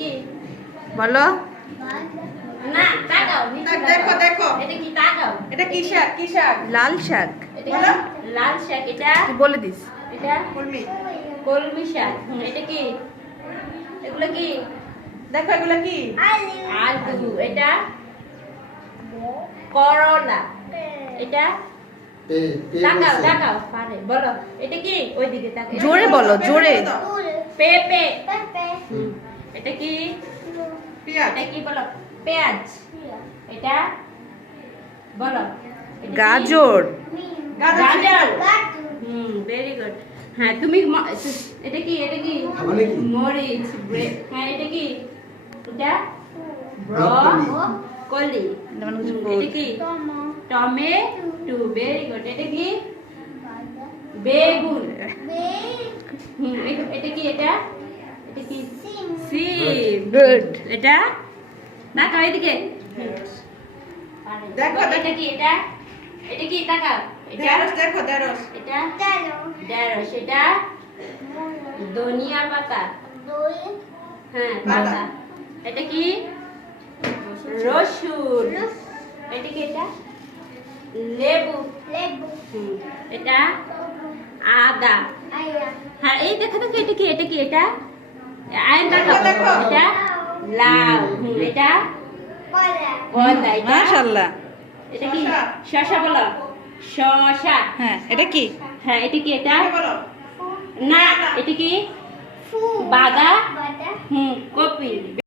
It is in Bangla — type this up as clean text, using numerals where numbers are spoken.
কি বলো। না তাকাও দেখো দেখো এটা কি তাকাও এটা কি শাক কি শাক? লাল শাক। এটা কি লাল শাক এটা তুই বলে দিস। এটা কলমি। কলমি শাক এটা কি এগুলো কি দেখো এগুলো কি? আলু এটা করলা এটা তাকাও তাকাও পারে বলো এটা কি ওইদিকে তাকাও জোরে বলো, জোরে। পেঁপে এটা কি পেঁয়াজ। এটা কি বলো পেঁয়াজ এটা বলো এটা কি? গাজর। গাজর ভেরি গুড হ্যাঁ তুমি এটা কি মরিচ হ্যাঁ এটা কি এটা ব্রকলি এটা কি টমেটো ভেরি গুড এটা কি বেগুন এটা কি এটা কি সিম গুড। এটা তাকাও এদিকে দেখো, এটা কি এটা কি তাকাও এটা ঢেঁড়স দেখো ঢেঁড়স। এটা ঢেঁড়স এটা ধনিয়া পাতা হ্যাঁ পাতা এটা কি রসুন এটা কি এটা লেবু এটা আদা হ্যাঁ এই দেখো দেখো এটা কি এটা আয়ন দেখো দেখো। এটা লাউ এটা কলা এটা মাশাআল্লাহ। এটা কি শসা বলো শসা হ্যাঁ, এটা কি? হ্যাঁ এটা কি এটা কি বলো? না এটা কি বাদা কপি